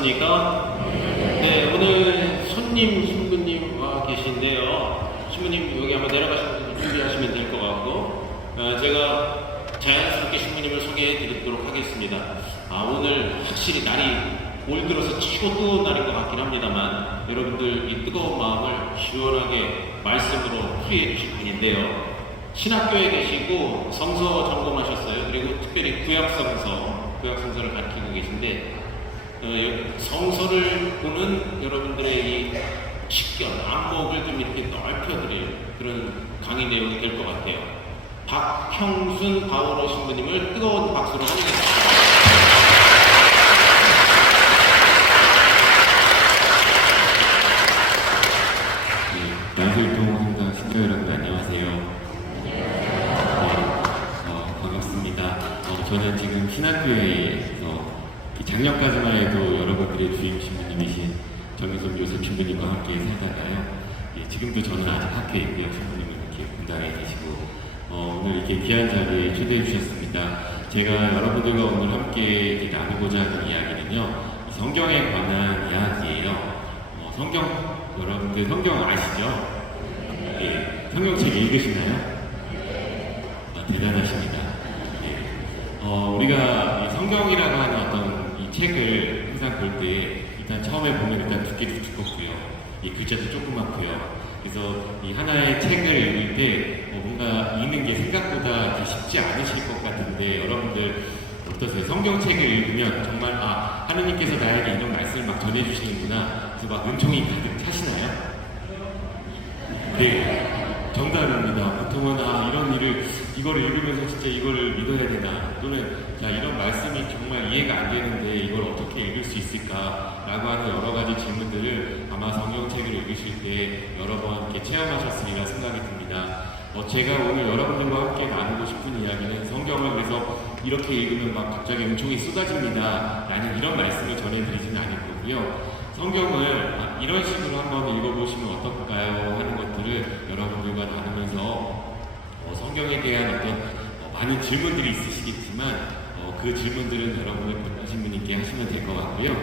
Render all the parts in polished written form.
안녕하십니까? 네, 오늘 손님, 신부님 와 계신데요. 신부님 여기 한번 내려가시면 준비하시면 될 것 같고, 제가 자연스럽게 신부님을 소개해 드리도록 하겠습니다. 오늘 확실히 날이 올 들어서 치고 뜨거운 날인 것 같긴 합니다만, 여러분들 이 뜨거운 마음을 시원하게 말씀으로 풀이해 주실 분인데요. 신학교에 계시고 성서 전공하셨어요. 그리고 특별히 구약성서를 가르치고 계신데, 성서를 보는 여러분들의 이 식견, 안목을 좀 이렇게 넓혀드릴 그런 강의 내용이 될 것 같아요. 박형순 바오로 신부님을 뜨거운 박수로 환영해주십니다. 난솔동 성당 신자 여러분 안녕하세요. 반갑습니다. 저는 지금 신학교에서 작년까지만 해도 여러분들의 주임 신부님이신 정유섭 요셉 신부님과 함께 살다가요. 지금도 저는 아직 학교에 있고요. 신부님은 이렇게 분당에 계시고 오늘 이렇게 귀한 자리에 초대해 주셨습니다. 제가 여러분들과 오늘 함께 이렇게 나누고자 하는 이야기는요, 성경에 관한 이야기예요. 여러분들 성경 아시죠? 예, 성경책 읽으시나요? 대단하십니다. 예. 우리가 이 성경이라고 하는 어떤 이 책을 항상 볼 때 일단 처음에 보면 일단 두께도 두껍고요, 이 글자도 조그맣고요. 그래서 이 하나의 책을 읽을 때 뭔가 읽는 게 생각보다 쉽지 않으실 것 같은데, 여러분들 어떠세요? 성경책을 읽으면 정말 하느님께서 나에게 이런 말씀을 막 전해주시는구나, 그래서 막 은총이 가득 차시나요? 네, 정답입니다. 보통은 이거를 읽으면서 진짜 이거를 믿어야 되나, 또는 이런 말씀이 정말 이해가 안 되는데 이걸 어떻게 읽을 수 있을까 라고 하는 여러 가지 질문들을 아마 성경책을 읽으실 때 여러 번 이렇게 체험하셨으리라 생각이 듭니다. 제가 오늘 여러분들과 함께 나누고 싶은 이야기는, 성경을 그래서 이렇게 읽으면 막 갑자기 은총이 쏟아집니다 라는 이런 말씀을 전해드리지는 않을 거고요. 성경을 이런 식으로 한번 읽어보시면 어떨까요 하는 것들을 여러분들과 나누면서 성경에 대한 어떤 많은 질문들이 있으시겠지만 그 질문들은 여러분의 신부님께 하시면 될 것 같고요.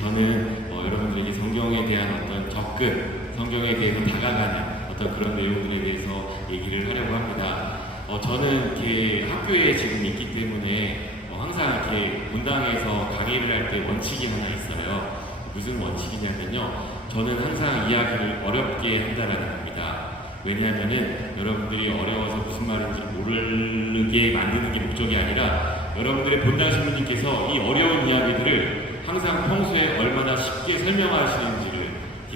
저는 여러분들에게 성경에 대한 어떤 접근, 성경에 대해서 다가가는 어떤 그런 내용들에 대해서 얘기를 하려고 합니다. 저는 이렇게 학교에 지금 있기 때문에 항상 이렇게 본당에서 강의를 할 때 원칙이 하나 있어요. 무슨 원칙이냐면요, 저는 항상 이야기를 어렵게 한다라는 겁니다. 왜냐하면은 여러분들이 어려워서 무슨 말인지 모르게 만드는 게 목적이 아니라, 여러분들의 본당 신부님께서 이 어려운 이야기들을 항상 평소에 얼마나 쉽게 설명하시는지를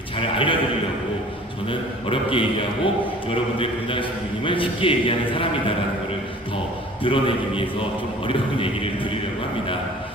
잘 알려드리려고 저는 어렵게 얘기하고, 여러분들의 본당 신부님은 쉽게 얘기하는 사람이다라는 것을 더 드러내기 위해서 좀 어려운 얘기를 드리려고 합니다.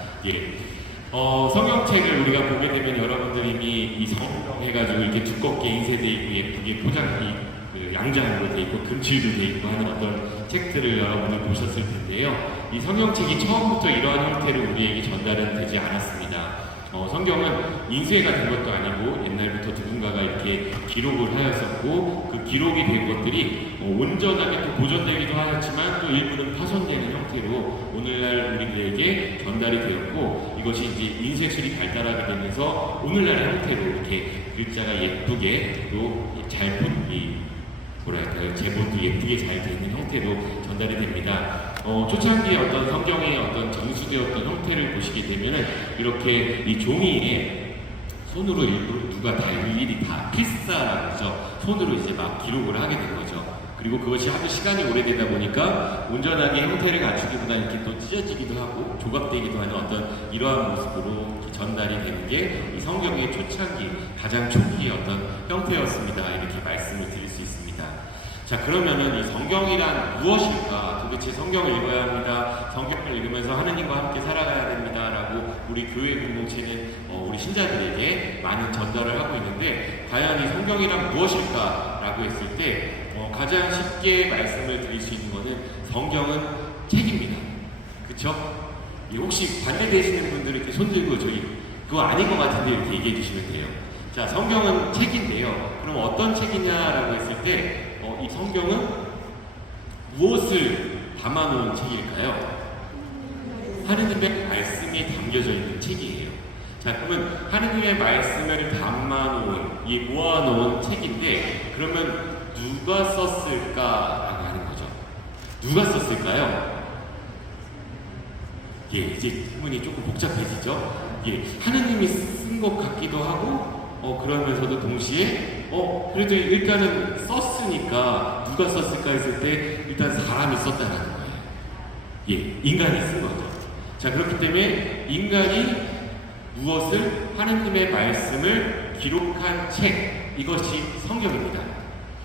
성경책을 우리가 보게 되면 여러분들이 이미 이 성경 해가지고 이렇게 두껍게 인쇄되어 있고 예쁘게 포장이 양장으로 되어 있고 금칠도 되어 있고 하는 어떤 책들을 여러분들 보셨을 텐데요. 이 성경책이 처음부터 이러한 형태로 우리에게 전달은 되지 않았습니다. 성경은 인쇄가 된 것도 아니고 옛날부터 누군가가 이렇게 기록을 하였었고, 그 기록이 된 것들이 온전하게 또 보존되기도 하였지만 또 일부는 파손되는 형태로 오늘날 우리들에게 전달이 되었고, 이것이 이제 인쇄술이 발달하게 되면서 오늘날 형태로 이렇게 글자가 예쁘게 또 잘 제본도 예쁘게 잘 되는 형태로 전달이 됩니다. 초창기 어떤 성경의 어떤 정수되었던 형태를 보시게 되면은 이렇게 이 종이에 손으로 누가 다 일일이 다 필사라고 하죠. 손으로 이제 막 기록을 하게 된 거죠. 그리고 그것이 아주 시간이 오래되다 보니까 온전하게 형태를 갖추기보다 이렇게 또 찢어지기도 하고 조각되기도 하는 어떤 이러한 모습으로 전달이 되는 게 이 성경의 초창기, 가장 초기의 어떤 형태였습니다. 이렇게 말씀을 드릴 수 있습니다. 자, 그러면은 이 성경이란 무엇일까? 도대체 성경을 읽어야 합니다. 성경을 읽으면서 하느님과 함께 살아가야 됩니다 라고 우리 교회 공동체는 우리 신자들에게 많은 전달을 하고 있는데, 과연 이 성경이란 무엇일까? 라고 했을 때 가장 쉽게 말씀을 드릴 수 있는 것은 성경은 책입니다. 그쵸? 혹시 반대되시는 분들은 이렇게 손들고 저희 그거 아닌 것 같은데 이렇게 얘기해 주시면 돼요. 자, 성경은 책인데요. 그럼 어떤 책이냐라고 했을 때 이 성경은 무엇을 담아놓은 책일까요? 하느님의 말씀이 담겨져 있는 책이에요. 자, 자, 그러면 하느님의 말씀을 담아놓은, 이 모아놓은 책인데, 그러면 누가 썼을까라고 하는 거죠. 누가 썼을까요? 예, 이제 질문이 조금 복잡해지죠. 예, 하느님이 쓴 것 같기도 하고, 그러면서도 동시에, 그래도 일단은 썼으니까 누가 썼을까 했을 때 일단 사람이 썼다는 거예요. 예, 인간이 쓴 거죠. 자, 그렇기 때문에 인간이 무엇을 하느님의 말씀을 기록한 책, 이것이 성경입니다.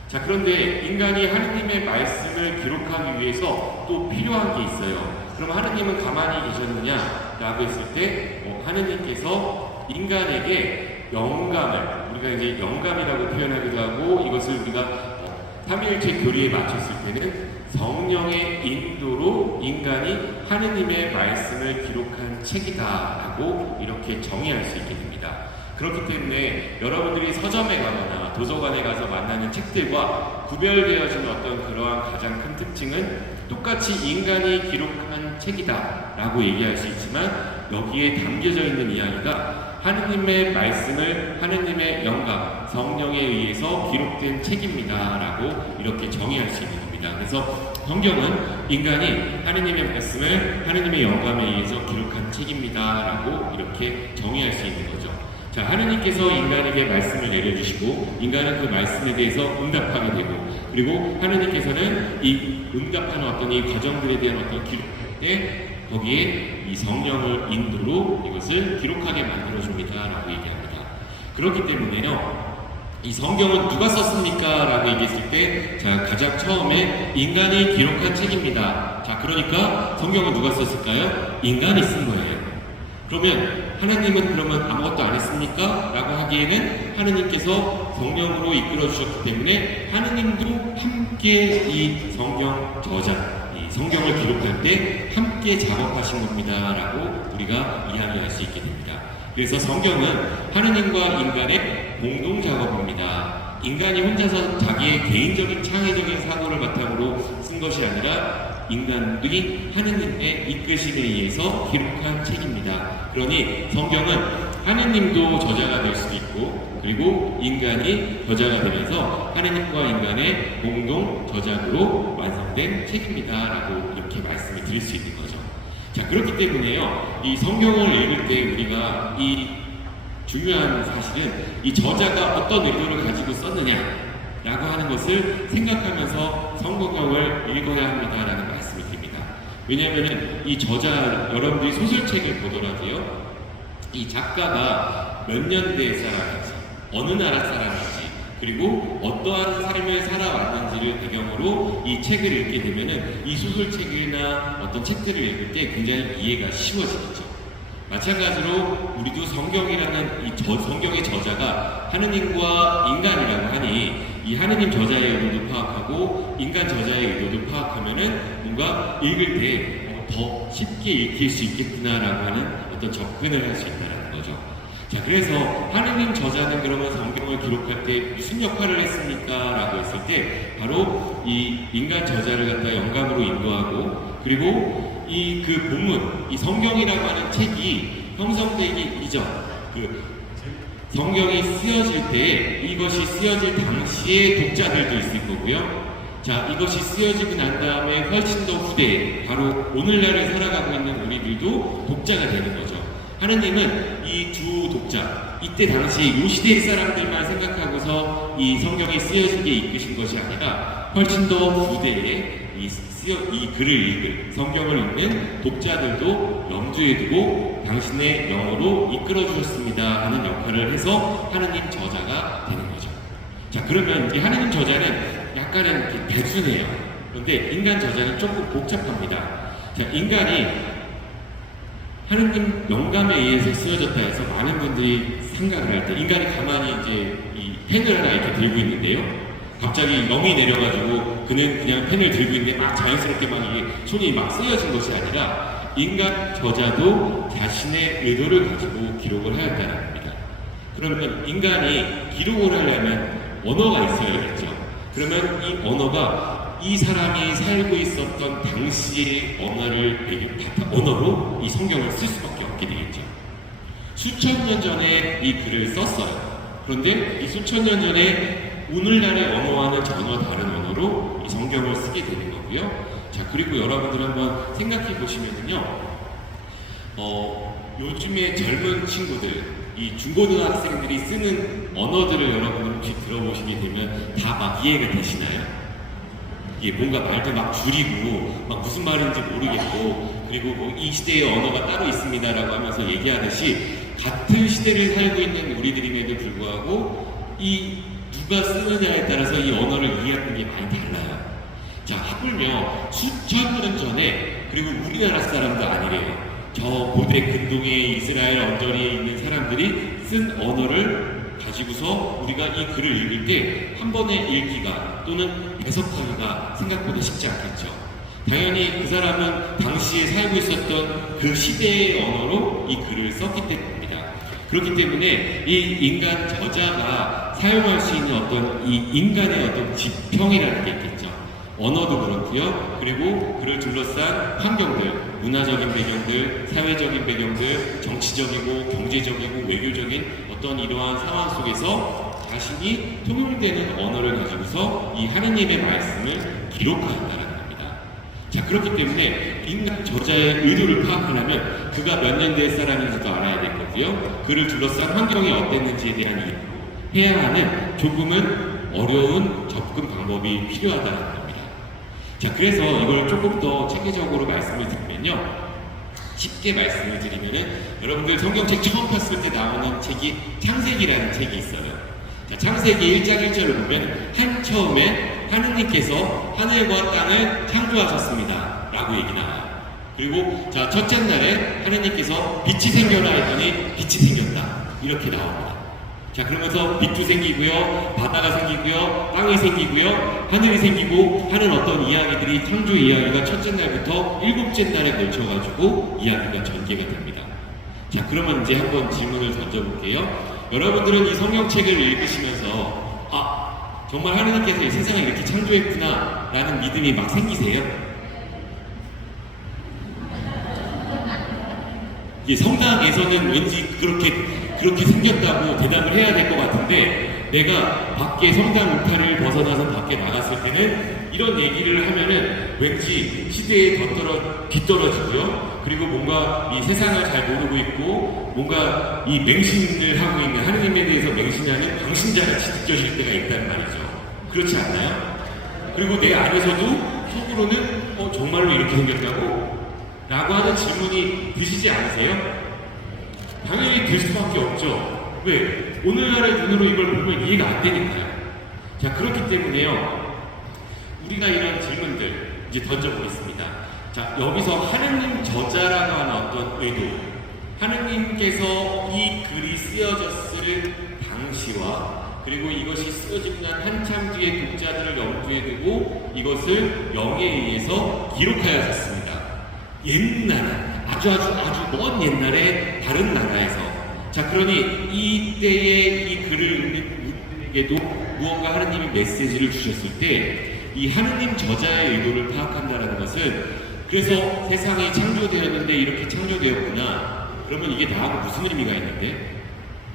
자, 그런데 인간이 하느님의 말씀을 기록하기 위해서 또 필요한 게 있어요. 그럼 하느님은 가만히 계셨느냐? 라고 했을 때 하느님께서 인간에게 영감을, 우리가 이제 영감이라고 표현하기도 하고, 이것을 우리가 삼위일체 교리에 맞췄을 때는 성령의 인도로 인간이 하느님의 말씀을 기록한 책이다라고 이렇게 정의할 수 있게 됩니다. 그렇기 때문에 여러분들이 서점에 가거나 도서관에 가서 만나는 책들과 구별되어진 어떤 그러한 가장 큰 특징은 똑같이 인간이 기록한 책이다 라고 얘기할 수 있지만, 여기에 담겨져 있는 이야기가 하느님의 말씀을 하느님의 영감, 성령에 의해서 기록된 책입니다 라고 이렇게 정의할 수 있는 겁니다. 그래서 성경은 인간이 하느님의 말씀을 하느님의 영감에 의해서 기록한 책입니다 라고 이렇게 정의할 수 있는 거죠. 자, 하느님께서 인간에게 말씀을 내려주시고 인간은 그 말씀에 대해서 응답하게 되고, 그리고 하느님께서는 이 응답하는 어떤 이 과정들에 대한 어떤 기록에, 거기에 이 성령을 인도로 이것을 기록하게 만들어줍니다 라고 얘기합니다. 그렇기 때문에요, 이 성경은 누가 썼습니까? 라고 얘기했을 때, 자, 가장 처음에 인간이 기록한 책입니다. 자, 그러니까 성경은 누가 썼을까요? 인간이 쓴 거예요. 그러면 하나님은 그러면 아무것도 안 했습니까? 라고 하기에는 하느님께서 성령으로 이끌어 주셨기 때문에 하느님도 함께 이 성경 저자, 이 성경을 기록할 때 함께 작업하신 겁니다 라고 우리가 이야기할 수 있게 됩니다. 그래서 성경은 하느님과 인간의 공동 작업입니다. 인간이 혼자서 자기의 개인적인 창의적인 사고를 바탕으로 쓴 것이 아니라 인간들이 하느님의 이끄심에 의해서 기록한 책입니다. 그러니 성경은 하느님도 저자가 될 수도 있고, 그리고 인간이 저자가 되면서 하느님과 인간의 공동 저작으로 완성된 책입니다 라고 이렇게 말씀을 드릴 수 있는 거죠. 자, 그렇기 때문에요, 이 성경을 읽을 때 우리가 이 중요한 사실은 이 저자가 어떤 의도를 가지고 썼느냐 라고 하는 것을 생각하면서 성경을 읽어야 합니다라는 말씀을 드립니다. 왜냐하면 이 저자, 여러분들이 소설책을 보더라도요, 이 작가가 몇 년대의 사람인지, 어느 나라 사람인지, 그리고 어떠한 삶을 살아왔는지를 배경으로 이 책을 읽게 되면은 이 소설책이나 어떤 책들을 읽을 때 굉장히 이해가 쉬워지겠죠. 마찬가지로 우리도 성경이라는 이 성경의 저자가 하느님과 인간이라고 하니, 이 하느님 저자의 의도도 파악하고 인간 저자의 의도도 파악하면은 뭔가 읽을 때 더 쉽게 읽힐 수 있겠구나라고 하는 어떤 접근을 할 수 있다는 거죠. 자, 그래서 하느님 저자는 그러면 성경을 기록할 때 무슨 역할을 했습니까? 라고 했을 때 바로 이 인간 저자를 갖다 영감으로 인도하고, 그리고 이 그 본문, 이 성경이라고 하는 책이 형성되기 이전, 그 성경이 쓰여질 때 이것이 쓰여질 당시의 독자들도 있을 거고요. 자, 이것이 쓰여지고 난 다음에 훨씬 더 후대, 바로 오늘날에 살아가고 있는 우리들도 독자가 되는 거죠. 하느님은 이 두 독자, 이때 당시 이 시대의 사람들만 생각하고서 이 성경이 쓰여지게 이끄신 것이 아니라 훨씬 더 후대에 이 글을 읽을, 성경을 읽는 독자들도 염두에 두고 당신의 영어로 이끌어 주셨습니다 하는 역할을 해서 하느님 저자가 되는 거죠. 자, 그러면 이 하느님 저자는 약간은 단순해요. 그런데 인간 저자는 조금 복잡합니다. 자, 인간이 하느님 영감에 의해서 쓰여졌다 해서 많은 분들이 생각을 할 때, 인간이 가만히 이제 이 펜을 하나 이렇게 들고 있는데요, 갑자기 영이 내려가지고 그는 그냥 펜을 들고 있는데 막 자연스럽게 막 이게 손이 막 쓰여진 것이 아니라, 인간 저자도 자신의 의도를 가지고 기록을 하였다는 겁니다. 그러면 인간이 기록을 하려면 언어가 있어야겠죠. 그러면 이 언어가 이 사람이 살고 있었던 당시의 언어로 이 성경을 쓸 수밖에 없게 되겠죠. 수천 년 전에 이 글을 썼어요. 그런데 이 수천 년 전에 오늘날의 언어와는 전혀 다른 언어로 이 성경을 쓰게 되는 거고요. 자, 그리고 여러분들 한번 생각해 보시면은요, 요즘에 젊은 친구들, 이 중고등학생들이 쓰는 언어들을 여러분들 혹시 들어보시게 되면 다 막 이해가 되시나요? 이게 뭔가 말도 막 줄이고 막 무슨 말인지 모르겠고, 그리고 뭐 이 시대의 언어가 따로 있습니다라고 하면서 얘기하듯이 같은 시대를 살고 있는 우리들임에도 불구하고 이 누가 쓰느냐에 따라서 이 언어를 이해하는 게 많이 달라요. 자, 하물며 수천 년 전에, 그리고 우리나라 사람도 아니래요. 저 고대 근동의 이스라엘 언저리에 있는 사람들이 쓴 언어를 가지고서 우리가 이 글을 읽을 때 한 번에 읽기가 또는 해석하기가 생각보다 쉽지 않겠죠. 당연히 그 사람은 당시에 살고 있었던 그 시대의 언어로 이 글을 썼기 때문입니다. 그렇기 때문에 이 인간 저자가 사용할 수 있는 어떤 이 인간의 어떤 지평이라는 게 있겠죠. 언어도 그렇고요. 그리고 그를 둘러싼 환경들, 문화적인 배경들, 사회적인 배경들, 정치적이고 경제적이고 외교적인 어떤 이러한 상황 속에서 자신이 통용되는 언어를 가지고서 이 하느님의 말씀을 기록한다는 겁니다. 자, 그렇기 때문에 인간 저자의 의도를 파악하려면 그가 몇 년대의 사람인지도 알아야 될 거고요. 그를 둘러싼 환경이 어땠는지에 대한 이해를 해야 하는 조금은 어려운 접근 방법이 필요하다는 겁니다. 자, 그래서 이걸 조금 더 체계적으로 말씀을 드리면요, 쉽게 말씀을 드리면은 여러분들 성경책 처음 폈을 때 나오는 책이 창세기라는 책이 있어요. 자, 창세기 1장 1절을 보면 한 처음에 하느님께서 하늘과 땅을 창조하셨습니다 라고 얘기 나와요. 그리고 자, 첫째 날에 하느님께서 빛이 생겨라 했더니 빛이 생겼다 이렇게 나옵니다. 자, 그러면서 빛도 생기고요, 바다가 생기고요, 땅이 생기고요, 하늘이 생기고 하는 어떤 이야기들이, 창조 이야기가 첫째 날부터 일곱째 날에 걸쳐가지고 이야기가 전개가 됩니다. 자, 그러면 이제 한번 질문을 던져볼게요. 여러분들은 이 성경책을 읽으시면서 정말 하나님께서 이 세상을 이렇게 창조했구나 라는 믿음이 막 생기세요? 이 성당에서는 왠지 그렇게 생겼다고 대답을 해야 될 것 같은데, 내가 밖에 성당 울타리를 벗어나서 밖에 나갔을 때는 이런 얘기를 하면은 왠지 시대에 뒤떨어지고요. 그리고 뭔가 이 세상을 잘 모르고 있고 뭔가 이 맹신을 하고 있는, 하느님에 대해서 맹신하는 방신자같이 느껴질 때가 있단 말이죠. 그렇지 않나요? 그리고 내 안에서도 속으로는 정말로 이렇게 생겼다고? 라고 하는 질문이 드시지 않으세요? 당연히 들 수밖에 없죠. 왜? 오늘날의 눈으로 이걸 보면 이해가 안 되니까요. 자, 그렇기 때문에요, 우리가 이런 질문들 이제 던져보겠습니다. 자, 여기서 하느님 저자라고 하는 어떤 의도, 하느님께서 이 글이 쓰여졌을 당시와 그리고 이것이 쓰여지고 난 한참 뒤에 독자들을 염두에 두고 이것을 영에 의해서 기록하였습니다. 옛날에 아주 먼 옛날에 다른 나라에서, 자, 그러니 이때의 이 글을 읽는 우리에게도 무언가 하느님이 메시지를 주셨을 때 이 하느님 저자의 의도를 파악한다는 것은, 그래서 세상이 창조되었는데 이렇게 창조되었구나, 그러면 이게 나하고 무슨 의미가 있는데,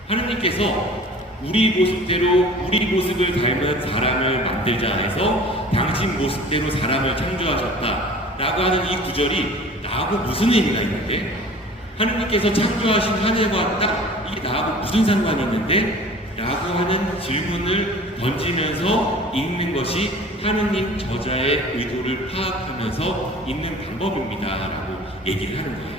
하느님께서 우리 모습대로 우리 모습을 닮은 사람을 만들자 해서 당신 모습대로 사람을 창조하셨다 라고 하는 이 구절이 나하고 무슨 의미가 있는데, 하느님께서 창조하신 하늘과 땅, 이게 나하고 무슨 상관이 있는데? 라고 하는 질문을 던지면서 읽는 것이 하느님 저자의 의도를 파악하면서 읽는 방법입니다 라고 얘기를 하는 거예요.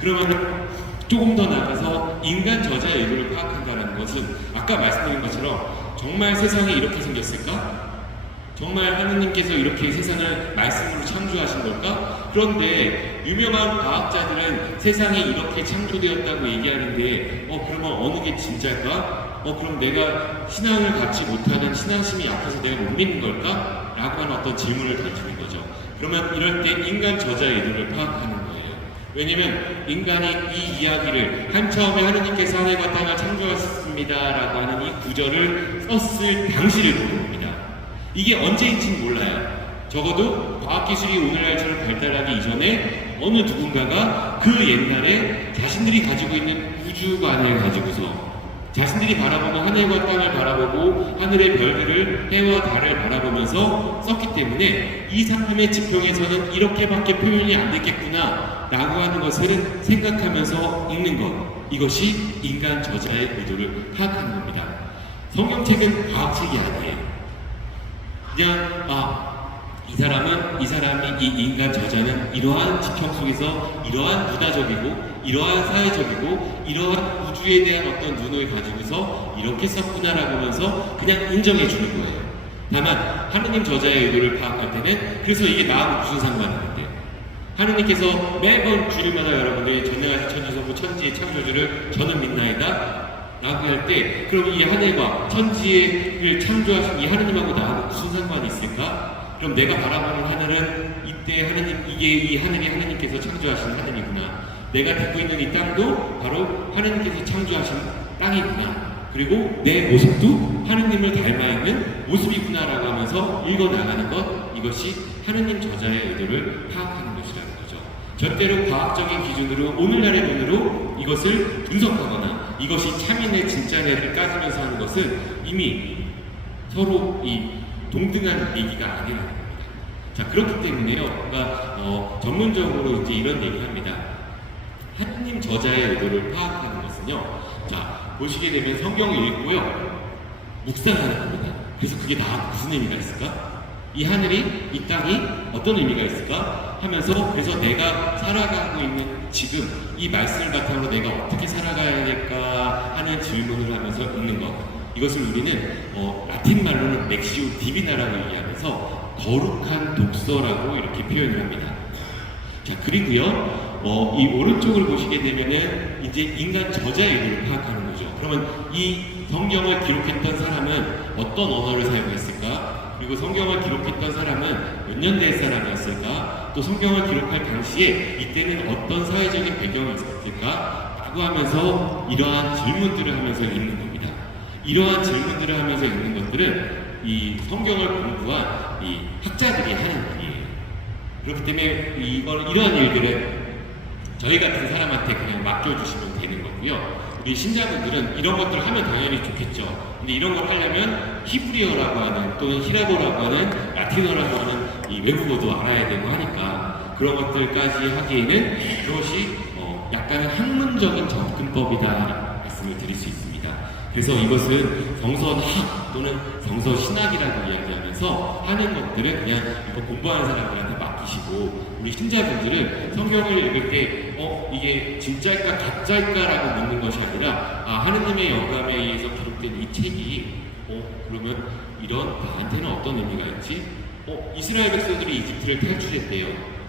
그러면 조금 더 나아가서 인간 저자의 의도를 파악한다는 것은 아까 말씀드린 것처럼 정말 세상이 이렇게 생겼을까? 정말 하느님께서 이렇게 세상을 말씀으로 창조하신 걸까? 그런데 유명한 과학자들은 세상이 이렇게 창조되었다고 얘기하는데 그러면 어느 게 진짜일까? 그럼 내가 신앙을 갖지 못하는, 신앙심이 약해서 내가 못 믿는 걸까? 라고 하는 어떤 질문을 던지는 거죠. 그러면 이럴 때 인간 저자의 의도를 파악하는 거예요. 왜냐면 인간이 이 이야기를 한처음에 하느님께서 하늘과 땅을 창조하셨습니다 라고 하는 이 구절을 썼을 당시를 보는 겁니다. 이게 언제인지는 몰라요. 적어도 과학기술이 오늘날처럼 발달하기 이전에 어느 누군가가 그 옛날에 자신들이 가지고 있는 우주관을 가지고서 자신들이 바라보고 하늘과 땅을 바라보고 하늘의 별들을 해와 달을 바라보면서 썼기 때문에 이 상품의 지평에서는 이렇게밖에 표현이 안 됐겠구나 라고 하는 것을 생각하면서 읽는 것, 이것이 인간 저자의 의도를 파악하는 겁니다. 성경책은 과학책이 아니에요. 그냥 이 사람이 이 인간 저자는 이러한 지평 속에서 이러한 문화적이고 이러한 사회적이고 이러한 우주에 대한 어떤 눈을 가지고서 이렇게 썼구나라고 하면서 그냥 인정해 주는 거예요. 다만 하느님 저자의 의도를 파악할 때는 그래서 이게 나하고 무슨 상관인데, 하느님께서 매번 주일마다 여러분들이 전능하신 천지성부 천지의 창조주를 저는 믿나이다 라고 할 때, 그럼 이 하늘과 천지를 창조하신 이 하느님하고 나하고 무슨 상관이 있을까? 그럼 내가 바라보는 하늘은 이때 하느님, 이게 이 하늘이 하느님께서 창조하신 하늘이구나. 내가 듣고 있는 이 땅도 바로 하느님께서 창조하신 땅이구나. 그리고 내 모습도 하느님을 닮아 있는 모습이구나라고 하면서 읽어나가는 것, 이것이 하느님 저자의 의도를 파악하는 것이라는 거죠. 절대로 과학적인 기준으로 오늘날의 눈으로 이것을 분석하거나 이것이 참이네 진짜네를 따지면서 하는 것은 이미 서로 이 동등한 얘기가 아니라는 겁니다. 자, 그렇기 때문에요. 그러니까 전문적으로 이제 이런 얘기를 합니다. 하느님 저자의 의도를 파악하는 것은요. 자, 보시게 되면 성경을 읽고요. 묵상하는 겁니다. 그래서 그게 나한테 무슨 의미가 있을까? 이 하늘이, 이 땅이 어떤 의미가 있을까? 하면서 그래서 내가 살아가고 있는 지금 이 말씀을 바탕으로 내가 어떻게 살아가야 될까 하는 질문을 하면서 읽는 것. 이것을 우리는 라틴 말로는 렉시오 디비나라고 얘기하면서 거룩한 독서라고 이렇게 표현을 합니다. 자, 그리고요, 이 오른쪽을 보시게 되면은 이제 인간 저자의 의도를 파악하는 거죠. 그러면 이 성경을 기록했던 사람은 어떤 언어를 사용했을까? 그리고 성경을 기록했던 사람은 몇 년대의 사람이었을까? 또 성경을 기록할 당시에 이때는 어떤 사회적인 배경이 있었을까? 라고 하면서 이러한 질문들을 하면서 읽는 겁니다. 이러한 질문들을 하면서 읽는 것들은 이 성경을 공부한 이 학자들이 하는 일이에요. 그렇기 때문에 이러한 일들은 저희 같은 사람한테 그냥 맡겨주시면 되는 거고요. 우리 신자분들은 이런 것들을 하면 당연히 좋겠죠. 근데 이런 걸 하려면 히브리어라고 하는 또는 히라보라고 하는 라틴어라고 하는 이 외국어도 알아야 되고 하니까 그런 것들까지 하기에는 그것이 약간 학문적인 접근법이다 말씀을 드릴 수 있습니다. 그래서 이것은 성서학 또는 성서신학이라고 이야기하면서 하는 것들은 그냥 이거 공부하는 사람들한테 맡기시고 우리 신자분들은 성경을 읽을 때 이게 진짜일까 가짜일까라고 묻는 것이 아니라 하느님의 영감에 의해서 기록된 이 책이 그러면 이런 나한테는 어떤 의미가 있지? 이스라엘 백성들이 이집트를 탈출했대요.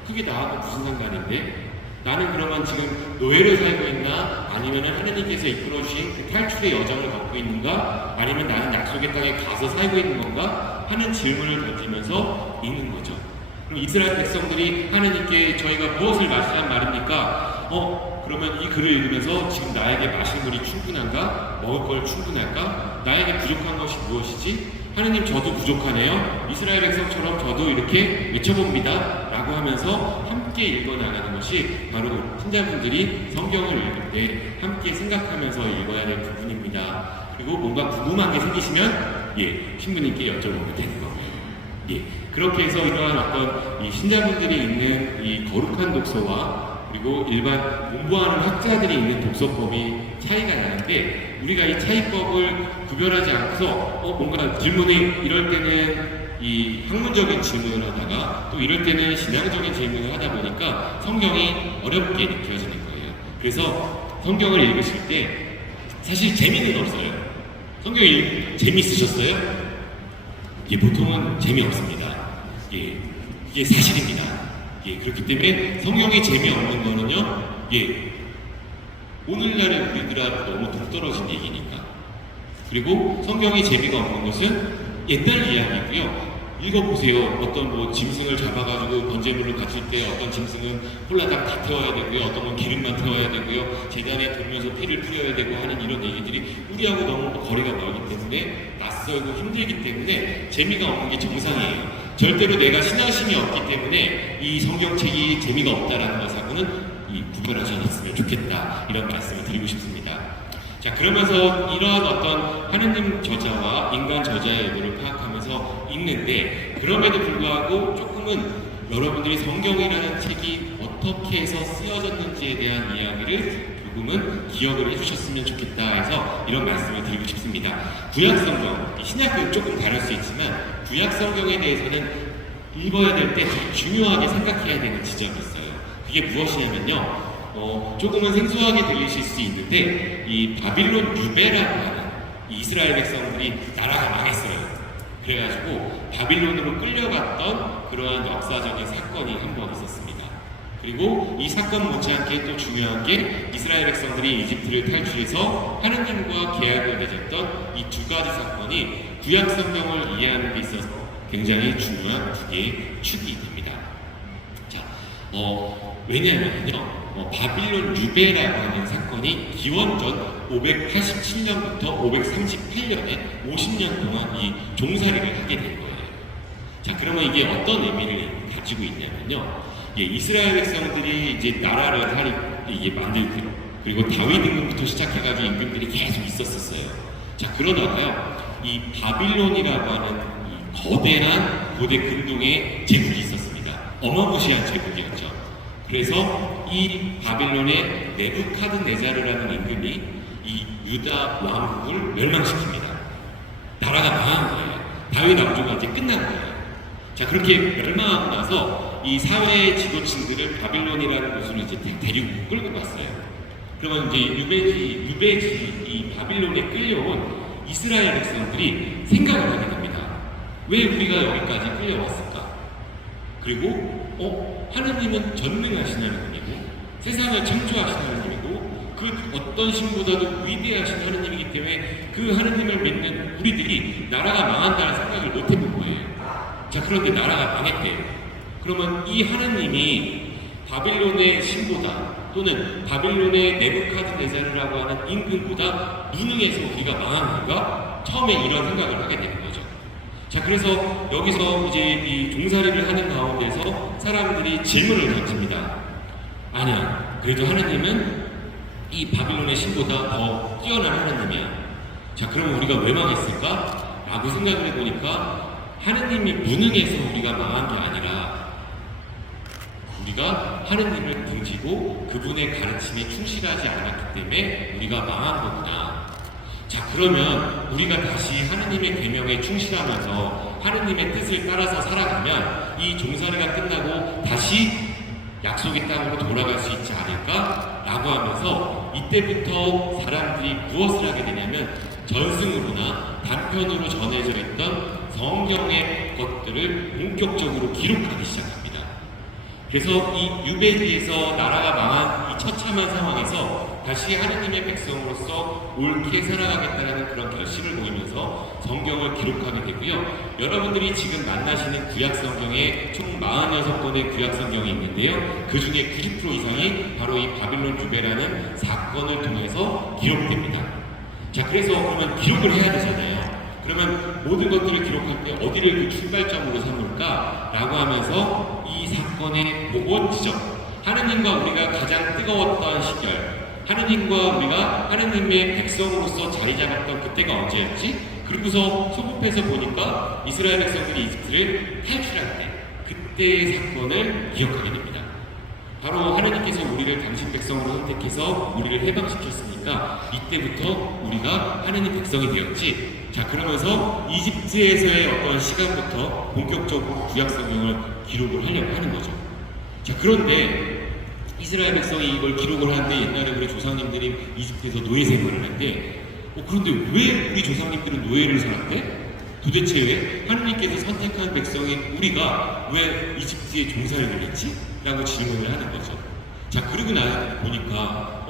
그게 나하고 무슨 상관인데? 나는 그러면 지금 노예를 살고 있나? 아니면 하느님께서 이끌어주신 그 탈출의 여정을 걷고 있는가? 아니면 나는 약속의 땅에 가서 살고 있는 건가? 하는 질문을 던지면서 읽는 거죠. 그럼 이스라엘 백성들이 하느님께 저희가 무엇을 마시란 말입니까? 그러면 이 글을 읽으면서 지금 나에게 마실 물이 충분한가? 먹을 걸 충분할까? 나에게 부족한 것이 무엇이지? 하느님 저도 부족하네요. 이스라엘 백성처럼 저도 이렇게 외쳐봅니다. 라고 하면서 함께 읽어나가는 것이 바로 신자분들이 성경을 읽을 때 함께 생각하면서 읽어야 될 부분입니다. 그리고 뭔가 궁금한 게 생기시면 신부님께 여쭤보면 되는 거고요. 그렇게 해서 이러한 어떤 이 신자분들이 읽는 이 거룩한 독서와 그리고 일반 공부하는 학자들이 있는 독서법이 차이가 나는데 우리가 이 차이법을 구별하지 않고서 뭔가 질문이 이럴 때는 이 학문적인 질문을 하다가 또 이럴 때는 신앙적인 질문을 하다 보니까 성경이 어렵게 느껴지는 거예요. 그래서 성경을 읽으실 때 사실 재미는 없어요. 성경 재미있으셨어요? 보통은 재미없습니다. 이게 사실입니다. 그렇기 때문에 성경이 재미없는 거는요, 오늘날의 우리들하고 너무 동떨어진 얘기니까. 그리고 성경이 재미가 없는 것은 옛날 이야기고요. 읽어보세요. 어떤 짐승을 잡아가지고 번제물을 바칠 때 어떤 짐승은 홀라당 다 태워야 되고요. 어떤 건 기름만 태워야 되고요. 제단에 돌면서 피를 뿌려야 되고 하는 이런 얘기들이 우리하고 너무 거리가 멀기 때문에 낯설고 힘들기 때문에 재미가 없는 게 정상이에요. 절대로 내가 신앙심이 없기 때문에 이 성경책이 재미가 없다라는 것하고는 구별하지 않았으면 좋겠다, 이런 말씀을 드리고 싶습니다. 자, 그러면서 이런 어떤 하느님 저자와 인간 저자의 의도를 파악하면서 읽는데, 그럼에도 불구하고 조금은 여러분들이 성경이라는 책이 어떻게 해서 쓰여졌는지에 대한 이야기를 조금은 기억을 해주셨으면 좋겠다 해서 이런 말씀을 드리고 싶습니다. 구약성경, 신약은 조금 다를 수 있지만 구약성경에 대해서는 읽어야 될 때 중요하게 생각해야 되는 지점이 있어요. 그게 무엇이냐면요, 조금은 생소하게 들리실 수 있는데, 이 바빌론 유배라고 하는 이 이스라엘 백성들이 나라가 망했어요. 그래가지고 바빌론으로 끌려갔던 그러한 역사적인 사건이 한 번 있었습니다. 그리고 이 사건 못지않게 또 중요한 게 이스라엘 백성들이 이집트를 탈출해서 하느님과 계약을 맺었던 이 두 가지 사건이 구약 성경을 이해하는 데 있어서 굉장히 중요한 두 개의 축이 됩니다. 자, 왜냐하면요, 바빌론 유배라고 하는 사건이 기원전 587년부터 538년에 50년 동안 이 종살이를 하게 된 거예요. 자, 그러면 이게 어떤 의미를 가지고 있냐면요, 이스라엘 백성들이 이제 나라를 이게 만들고, 그리고 다윗 임금부터 시작해가지고 임금들이 계속 있었어요. 자, 그러다가요, 이 바빌론이라고 하는 이 거대한 고대 근동의 제국이 있었습니다. 어마무시한 제국이었죠. 그래서 이 바빌론의 네부카드네자르라는 임금이 이 유다 왕국을 멸망시킵니다. 나라가 망한 거예요. 다윗 왕조가 이제 끝난 거예요. 자, 그렇게 멸망하고 나서 이 사회 지도층들을 바빌론이라는 곳으로 이제 데리고 끌고 갔어요. 그러면 이제 유배지 이 바빌론에 끌려온 이스라엘 백성들이 생각을 하게 됩니다. 왜 우리가 여기까지 끌려왔을까? 그리고 하느님은 전능하신 하느님이고 세상을 창조하신 하느님이고 그 어떤 신보다도 위대하신 하느님이기 때문에 그 하느님을 믿는 우리들이 나라가 망한다는 생각을 못 해본 거예요. 자, 그런데 나라가 망했대요. 그러면 이 하느님이 바빌론의 신보다 또는 바빌론의 네부카드네자르라고 하는 임금보다 무능해서 우리가 망한 건가? 처음에 이런 생각을 하게 되는 거죠. 자, 그래서 여기서 이제 이 종살이를 하는 가운데서 사람들이 질문을 던집니다. 아니야, 그래도 하나님은 이 바빌론의 신보다 더 뛰어난 하나님이야. 자, 그러면 우리가 왜 망했을까? 라고 생각을 해보니까 하나님이 무능해서 우리가 망한 게 아니라 우리가 하느님을 등지고 그분의 가르침에 충실하지 않았기 때문에 우리가 망한 거구나. 자, 그러면 우리가 다시 하느님의 계명에 충실하면서 하느님의 뜻을 따라서 살아가면 이 종살이가 끝나고 다시 약속의 땅으로 돌아갈 수 있지 않을까? 라고 하면서 이때부터 사람들이 무엇을 하게 되냐면 전승으로나 단편으로 전해져 있던 성경의 것들을 본격적으로 기록하기 시작합니다. 그래서 이 유배지에서 나라가 망한 이 처참한 상황에서 다시 하느님의 백성으로서 옳게 살아가겠다는 그런 결심을 보이면서 성경을 기록하게 되고요. 여러분들이 지금 만나시는 구약 성경에 총 46권의 구약 성경이 있는데요. 그 중에 90% 이상이 바로 이 바빌론 유배라는 사건을 통해서 기록됩니다. 자, 그래서 그러면 기록을 해야 되잖아요. 그러면 모든 것들을 기록할 때 어디를 그 출발점으로 삼을까? 라고 하면서 이 사건의 모범 지점, 하느님과 우리가 가장 뜨거웠던 시절, 하느님과 우리가 하느님의 백성으로서 자리 잡았던 그때가 언제였지? 그리고서 소급해서 보니까 이스라엘 백성들이 이집트를 탈출할 때 그때의 사건을 기억하게 됩니다. 바로 하느님께서 우리를 당신 백성으로 선택해서 우리를 해방시켰으니까 이때부터 우리가 하느님 백성이 되었지. 자, 그러면서 이집트에서의 어떤 시간부터 본격적으로 구약 성경을 기록을 하려고 하는 거죠. 자, 그런데 이스라엘 백성이 이걸 기록을 하는데 옛날에 우리 조상님들이 이집트에서 노예 생활을 했는데 그런데 왜 우리 조상님들은 노예를 살았대? 도대체 왜 하느님께서 선택한 백성인 우리가 왜 이집트에 종살이를 했지? 라고 질문을 하는 거죠. 자, 그러고 나서 보니까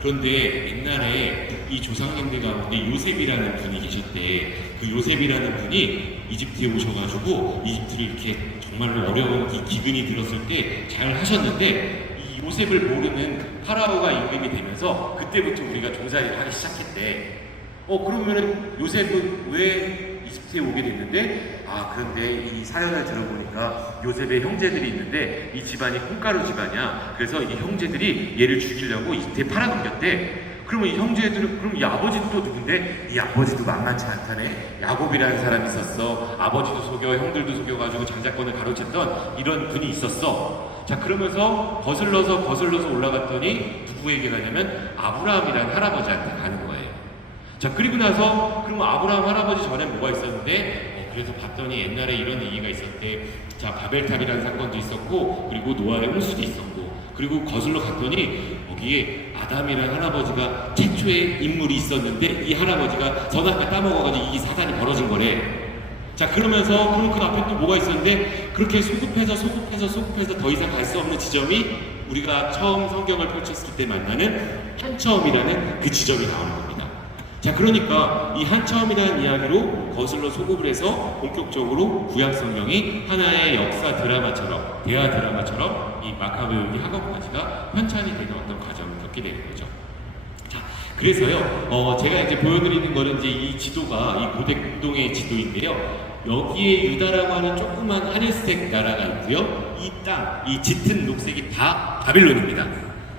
그런데 옛날에 이 조상님들 가운데 요셉이라는 분이 계셨대. 그 요셉이라는 분이 이집트에 오셔가지고 이집트를 이렇게 정말로 어려운 이 기근이 들었을 때 잘 하셨는데 이 요셉을 모르는 파라오가 임금이 되면서 그때부터 우리가 종살이를 하기 시작했대. 그러면은 요셉은 왜 이집트에 오게 됐는데 그런데 이 사연을 들어보니까 요셉의 형제들이 있는데 이 집안이 콩가루 집안이야. 그래서 이 형제들이 얘를 죽이려고 이때 팔아넘겼대. 그러면 이 형제들은, 그럼 이 아버지는 또 누군데? 이 아버지도 만만치 않다네. 야곱이라는 사람이 있었어. 아버지도 속여, 형들도 속여가지고 장자권을 가로챘던 이런 분이 있었어. 자, 그러면서 거슬러서 올라갔더니 누구에게 가냐면 아브라함이라는 할아버지한테 가는 거예요. 자, 그리고 나서 그러면 아브라함 할아버지 전에 뭐가 있었는데 그래서 봤더니 옛날에 이런 얘기가 있었대. 자, 바벨탑이라는 사건도 있었고, 그리고 노아의 홍수도 있었고, 그리고 거슬러 갔더니 거기에 아담이라는 할아버지가 최초의 인물이 있었는데 이 할아버지가 선악과 따먹어가지고 이 사단이 벌어진 거래. 자, 그러면서 그럼 그 앞에 또 뭐가 있었는데 그렇게 소급해서 더 이상 갈 수 없는 지점이 우리가 처음 성경을 펼쳤을 때 만나는 한처음이라는 그 지점이 나오는 겁니다. 자, 그러니까 이 한처음이라는 이야기로 거슬러 소급을 해서 본격적으로 구약 성경이 하나의 역사 드라마처럼, 대화 드라마처럼 이 마카베오니 학업까지가 편찬이 되는 어떤 과정을 겪게 되는 거죠. 자, 그래서요, 제가 이제 보여드리는 거는 이제 이 지도가 이 고대동의 지도인데요. 여기에 유다라고 하는 조그만 하늘색 나라가 있고요. 이 땅, 이 짙은 녹색이 다 바빌론입니다.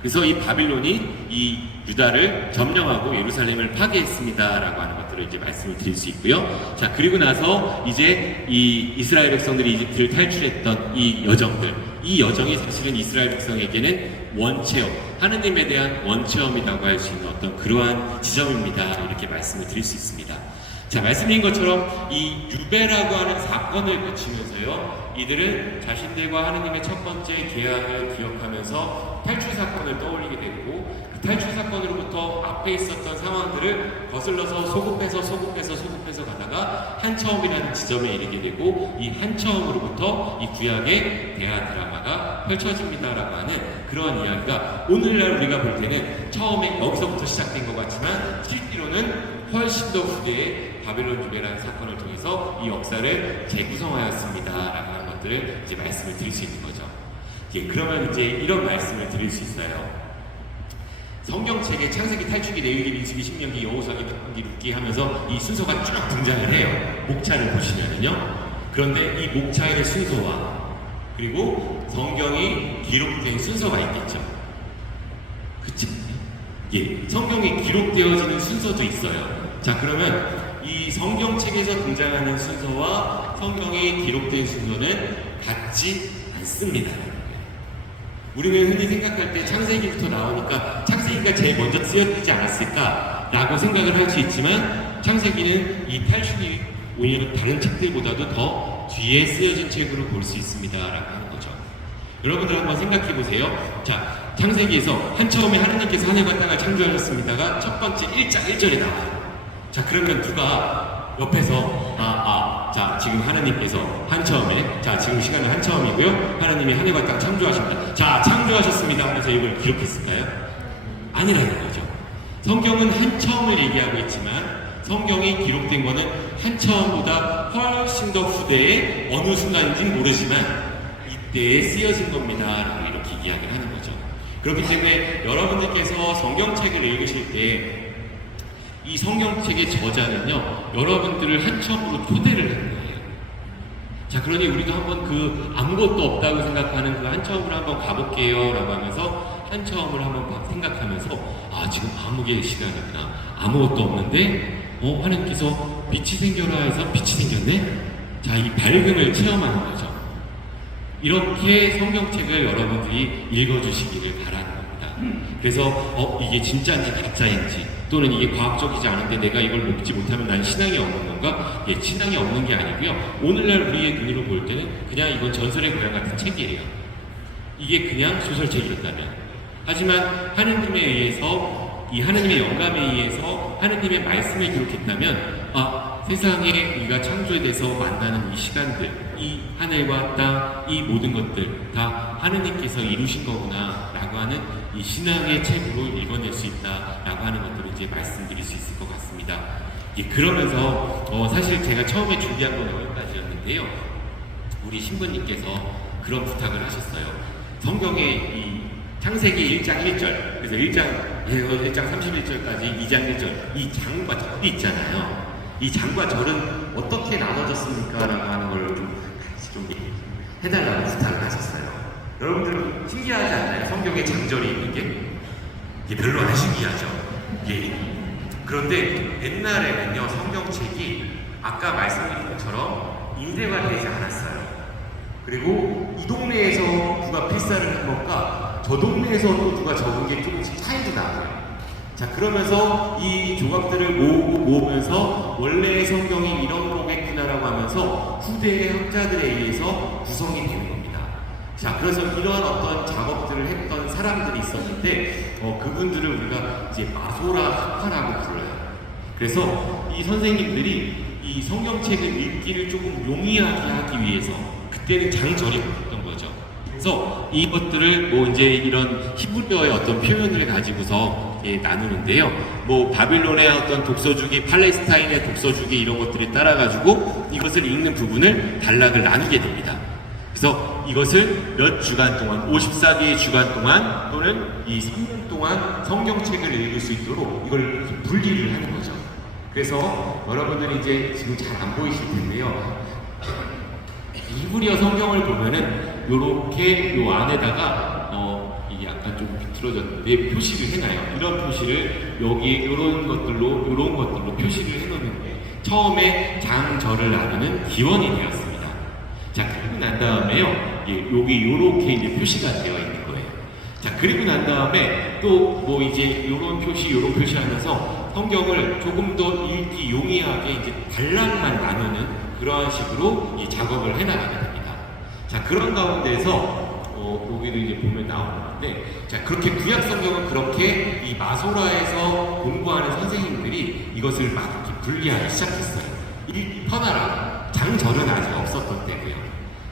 그래서 이 바빌론이 이 유다를 점령하고 예루살렘을 파괴했습니다라고 하는 것들을 이제 말씀을 드릴 수 있고요. 자, 그리고 나서 이제 이 이스라엘 백성들이 이집트를 탈출했던 이 여정들, 이 여정이 사실은 이스라엘 백성에게는 원체험, 하느님에 대한 원체험이라고 할 수 있는 어떤 그러한 지점입니다. 이렇게 말씀을 드릴 수 있습니다. 자, 말씀드린 것처럼 이 유배라고 하는 사건을 거치면서요, 이들은 자신들과 하느님의 첫 번째 계약을 기억하면서 탈출 사건을 떠올리게 되고, 그 탈출 사건으로부터 앞에 있었던 상황들을 거슬러서 소급해서 가다가 한처음이라는 지점에 이르게 되고, 이 한처음으로부터 이 구약의 대화 드라마가 펼쳐집니다라고 하는 그런 이야기가 오늘날 우리가 볼 때는 처음에 여기서부터 시작된 것 같지만 실제로는 훨씬 더 후대에 바벨론 유배라는 사건을 통해서 이 역사를 재구성하였습니다라고 하는 것들을 이제 말씀을 드릴 수 있는 거죠. 예, 그러면 이제 이런 말씀을 드릴 수 있어요. 성경책에 창세기, 탈출기, 레위기, 민수기, 신명기, 여호수아기, 북기, 룻기 하면서 이 순서가 쭉 등장을 해요. 목차를 보시면은요. 그런데 이 목차의 순서와 그리고 성경이 기록된 순서가 있겠죠. 그치? 예, 성경이 기록되어지는 순서도 있어요. 자, 그러면 이 성경책에서 등장하는 순서와 성경이 기록된 순서는 같지 않습니다. 우리는 흔히 생각할 때 창세기부터 나오니까 창세기가 제일 먼저 쓰여지지 않았을까라고 생각을 할 수 있지만 창세기는 이 탈출기 오히려 다른 책들보다도 더 뒤에 쓰여진 책으로 볼 수 있습니다라고 하는 거죠. 여러분들 한번 생각해 보세요. 자, 창세기에서 한처음에 하느님께서 하늘과 땅을 창조하셨습니다가 첫 번째 1장 1절에 나와요. 자, 그러면 누가 옆에서 자, 지금 하나님께서 한처음에, 자, 지금 시간은 한처음이고요. 하나님이 하늘과 땅 창조하십니다. 자, 창조하셨습니다 하면서 이걸 기록했을까요? 아니라는 거죠. 성경은 한처음을 얘기하고 있지만 성경이 기록된 거는 한처음보다 훨씬 더 후대에 어느 순간인지 모르지만 이때에 쓰여진 겁니다 라고 이렇게 이야기를 하는 거죠. 그렇기 때문에 여러분들께서 성경책을 읽으실 때 이 성경책의 저자는요, 여러분들을 한처음으로 초대를 하는 거예요. 자, 그러니 우리도 한번 그 아무것도 없다고 생각하는 그 한처음으로 한번 가볼게요 라고 하면서 한처음을 한번 생각하면서 지금 암흑의 시간이구나. 아무것도 없는데 하나님께서 빛이 생겨라 해서 빛이 생겼네? 자, 이 밝음을 체험하는 거죠. 이렇게 성경책을 여러분들이 읽어주시기를 바라는 겁니다. 그래서 이게 진짜인지 가짜인지 또는 이게 과학적이지 않은데 내가 이걸 먹지 못하면 난 신앙이 없는 건가? 예, 신앙이 없는 게 아니고요. 오늘날 우리의 눈으로 볼 때는 그냥 이건 전설의 고향 같은 책이에요. 이게 그냥 소설책이었다면. 하지만 하느님에 의해서, 이 하느님의 영감에 의해서 하느님의 말씀을 기록했다면 세상에 우리가 창조돼서 만나는 이 시간들, 이 하늘과 땅, 이 모든 것들 다 하느님께서 이루신 거구나 라고 하는 이 신앙의 책으로 읽어낼 수 있다 라고 하는 것들을 이제 말씀드릴 수 있을 것 같습니다. 예, 그러면서 사실 제가 처음에 준비한 건 여기까지였는데요. 우리 신부님께서 그런 부탁을 하셨어요. 성경의 이 창세기 1장 1절, 그래서 1장 31절까지 2장 1절, 이 장과 절이 있잖아요. 이 장과 절은 어떻게 나눠졌습니까? 라고 하는 걸 좀 해달라고 부탁을 하셨어요. 여러분들 신기하지 않나요? 성경에 장절이 있는 게? 이게 별로 안 신기하죠. 예. 그런데 옛날에는요, 성경책이 아까 말씀드린 것처럼 인쇄가 되지 않았어요. 그리고 이 동네에서 누가 필사를 한 것과 저 동네에서 또 누가 적은 게 조금씩 차이도 나고요. 자, 그러면서 이 조각들을 모으면서 원래의 성경이 이런 거겠구나라고 하면서 후대의 학자들에 의해서 구성이 되는 겁니다. 자, 그래서 이러한 어떤 작업들을 했던 사람들이 있었는데 그분들을 우리가 이제 마소라 학파라고 불러요. 그래서 이 선생님들이 이 성경책을 읽기를 조금 용이하게 하기 위해서 그때는 장절이 없었던 거죠. 그래서 이것들을 뭐 이제 이런 히브리어의 어떤 표현을 가지고서 나누는데요. 뭐 바빌론의 어떤 독서주기, 팔레스타인의 독서주기 이런 것들이 따라가지고 이것을 읽는 부분을 단락을 나누게 됩니다. 그래서 이것을 몇 주간 동안, 54개의 주간 동안 또는 이 3년 동안 성경책을 읽을 수 있도록 이걸 분리를 하는 거죠. 그래서 여러분들이 이제 지금 잘 안 보이실 텐데요. 히브리어 성경을 보면은 요렇게 요 안에다가 이게 약간 좀 비틀어졌는데 표시를 해놔요. 이런 표시를 여기 요런 것들로 표시를 해놓는데 처음에 장절을 나누는 기원이 되었습니다. 자, 그리고 난 다음에요. 여기 요렇게 이제 표시가 되어 있는 거예요. 자, 그리고 난 다음에 또 뭐 이제 요런 표시 하면서 성경을 조금 더 읽기 용이하게 이제 단락만 나누는 그러한 식으로 이 작업을 해나가게 됩니다. 자, 그런 가운데서 여기도 이제 보면 나오는데, 자, 그렇게 구약 성경은 그렇게 이 마소라에서 공부하는 선생님들이 이것을 막 이렇게 분리하기 시작했어요. 편하라. 장절은 아직 없었던 때고요.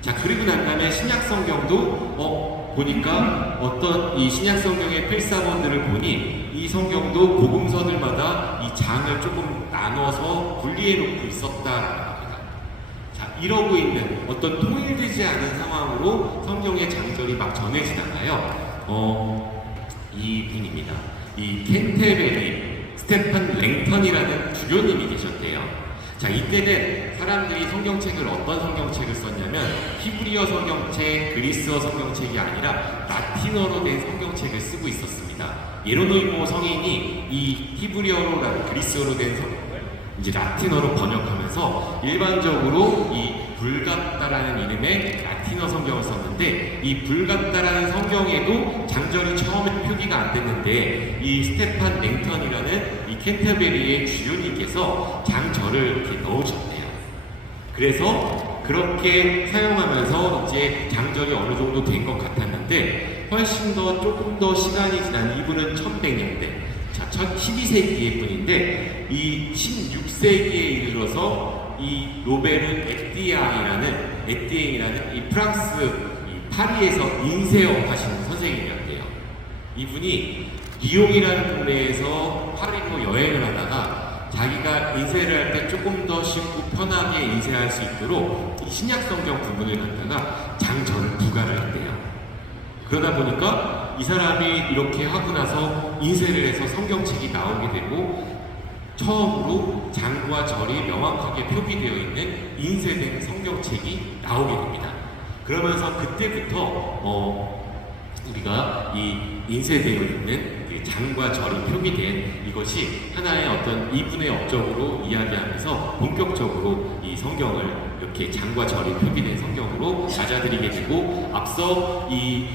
자, 그리고 난 다음에 신약 성경도 보니까 어떤 이 신약 성경의 필사본들을 보니 이 성경도 복음서들마다 이 장을 조금 나눠서 분리해 놓고 있었다라는 겁니다. 자, 이러고 있는 어떤 통일되지 않은 상황으로 성경의 장절이 막 전해지다가요. 이 분입니다. 이 캔테베리 스테판 랭턴이라는 주교님이 계셨대요. 자, 이때는 사람들이 성경책을 어떤 성경책을 썼냐면 히브리어 성경책, 그리스어 성경책이 아니라 라틴어로 된 성경책을 쓰고 있었습니다. 예로노이모 성인이 이 히브리어로 그리스어로 된 성경을 이제 라틴어로 번역하면서 일반적으로 이 불같다라는 이름의 라틴어 성경을 썼는데 이 불같다라는 성경에도 장절이 처음에 표기가 안 됐는데 이 스테판 랭턴이라는 이 캔터베리의 주교님께서 장절을 이렇게 넣으셨대요. 그래서 그렇게 사용하면서 이제 장절이 어느 정도 된 것 같았는데 훨씬 더 조금 더 시간이 지난 이분은 1100년대, 자, 12세기의 분인데 이 16세기에 이르러서 이 로베르 에띠엔이라는 이 프랑스 이 파리에서 인쇄업 하시는 선생님이었대요. 이분이 리옹이라는 동네에서 파리로 여행을 하다가 자기가 인쇄를 할 때 조금 더 쉽고 편하게 인쇄할 수 있도록 이 신약 성경 부분을 갖다가 장절을 부과를 했대요. 그러다 보니까 이 사람이 이렇게 하고 나서 인쇄를 해서 성경책이 나오게 되고 처음으로 장과 절이 명확하게 표기되어 있는 인쇄된 성경책이 나오게 됩니다. 그러면서 그때부터 우리가 이 인쇄되어 있는 장과 절이 표기된 이것이 하나의 어떤 이분의 업적으로 이야기하면서 본격적으로 이 성경을 이렇게 장과 절이 표기된 성경으로 맞아들이게 되고 앞서 이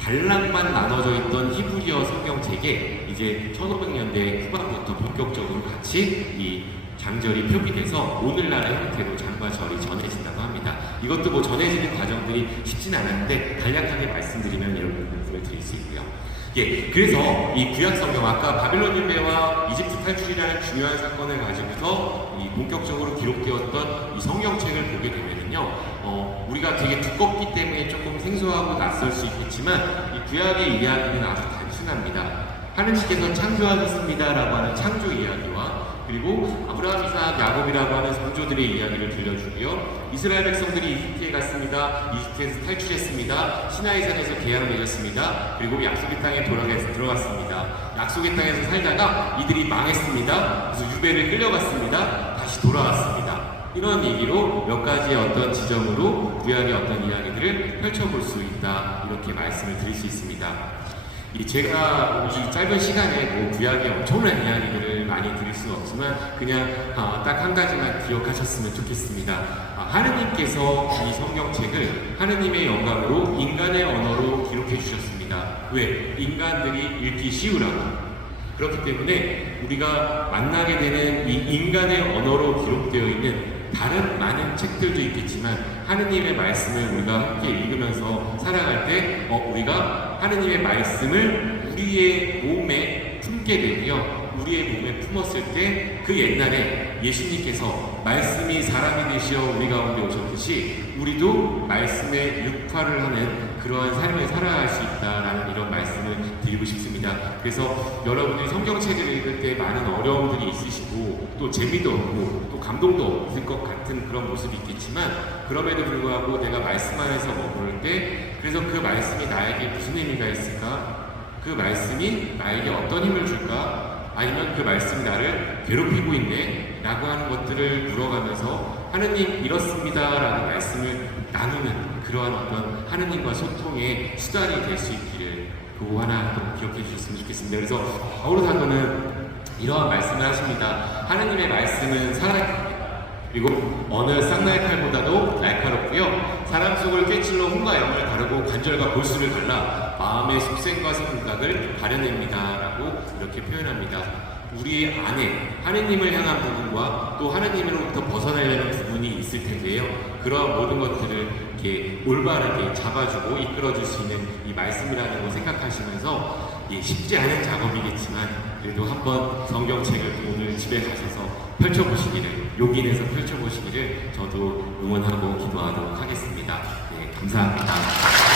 단락만 나눠져 있던 히브리어 성경책에 이제 1500년대 후반부터 본격적으로 같이 이 장절이 표기돼서 오늘날의 형태로 장과 절이 전해진다고 합니다. 이것도 뭐 전해지는 과정들이 쉽진 않았는데 간략하게 말씀드리면 이런 부분을 드릴 수 있고요. 예, 그래서 이 구약 성경 아까 바벨론 유배와 이집트 탈출이라는 중요한 사건을 가지고서 이 본격적으로 기록되었던 이 성경책을 보게 되면은요, 우리가 되게 두껍기 때문에 조금 생소하고 낯설 수 있겠지만 이 구약의 이야기는 아주 단순합니다. 하느님께서 창조하셨습니다라고 하는 창조 이야기와 그리고 아브라함, 이삭, 야곱이라고 하는 성조들의 이야기를 들려주고요. 이스라엘 백성들이 이집트에 갔습니다. 이집트에서 탈출했습니다. 시나이산에서 계약을 맺었습니다. 그리고 약속의 땅에 들어갔습니다. 약속의 땅에서 살다가 이들이 망했습니다. 그래서 유배를 끌려갔습니다. 다시 돌아왔습니다. 이런 얘기로 몇 가지의 어떤 지점으로 구약의 어떤 이야기들을 펼쳐볼 수 있다, 이렇게 말씀을 드릴 수 있습니다. 제가 이 짧은 시간에 뭐 구약의 엄청난 이야기들을 많이 드릴 수는 없지만 그냥 딱 한 가지만 기억하셨으면 좋겠습니다. 하느님께서 이 성경책을 하느님의 영감으로 인간의 언어로 기록해 주셨습니다. 왜? 인간들이 읽기 쉬우라고. 그렇기 때문에 우리가 만나게 되는 이 인간의 언어로 기록되어 있는 다른 많은 책들도 있겠지만 하느님의 말씀을 우리가 함께 읽으면서 살아갈 때 우리가 하느님의 말씀을 우리의 몸에 품게 되며 우리의 몸에 품었을 때 그 옛날에 예수님께서 말씀이 사람이 되시어 우리 가운데 오셨듯이 우리도 말씀에 육화를 하는 그러한 삶을 살아갈 수 있다라는 이런 말씀을 드리고 싶습니다. 그래서 여러분들이 성경책을 읽을 때 많은 어려움들이 있으시고 또 재미도 없고 또 감동도 없을 것 같은 그런 모습이 있겠지만 그럼에도 불구하고 내가 말씀 안에서 머무를 때 그래서 그 말씀이 나에게 무슨 의미가 있을까? 그 말씀이 나에게 어떤 힘을 줄까? 아니면 그 말씀이 나를 괴롭히고 있네? 라고 하는 것들을 물어가면서 하느님 이렇습니다 라는 말씀을 나누는 그러한 어떤 하느님과 소통의 수단이 될 수 있기를 그거 하나 또 기억해 주셨으면 좋겠습니다. 그래서 바울로 사도는 이러한 말씀을 하십니다. 하느님의 말씀은 살아있습니다. 그리고 어느 쌍나의 칼보다도 날카롭고요. 사람 속을 꿰찔러 혼과 영을 가르고 관절과 골수를 갈라 마음의 속생과 생각을 가려냅니다. 라고 이렇게 표현합니다. 우리의 안에 하느님을 향한 부분과 또 하느님으로부터 벗어나려는 부분이 있을 텐데요. 그런 모든 것들을 이렇게 올바르게 잡아주고 이끌어줄 수 있는 이 말씀이라는 걸 생각하시면서 쉽지 않은 작업이겠지만 그래도 한번 성경책을 오늘 집에 가셔서 펼쳐보시기를, 용인에서 펼쳐보시기를 저도 응원하고 기도하도록 하겠습니다. 네, 감사합니다.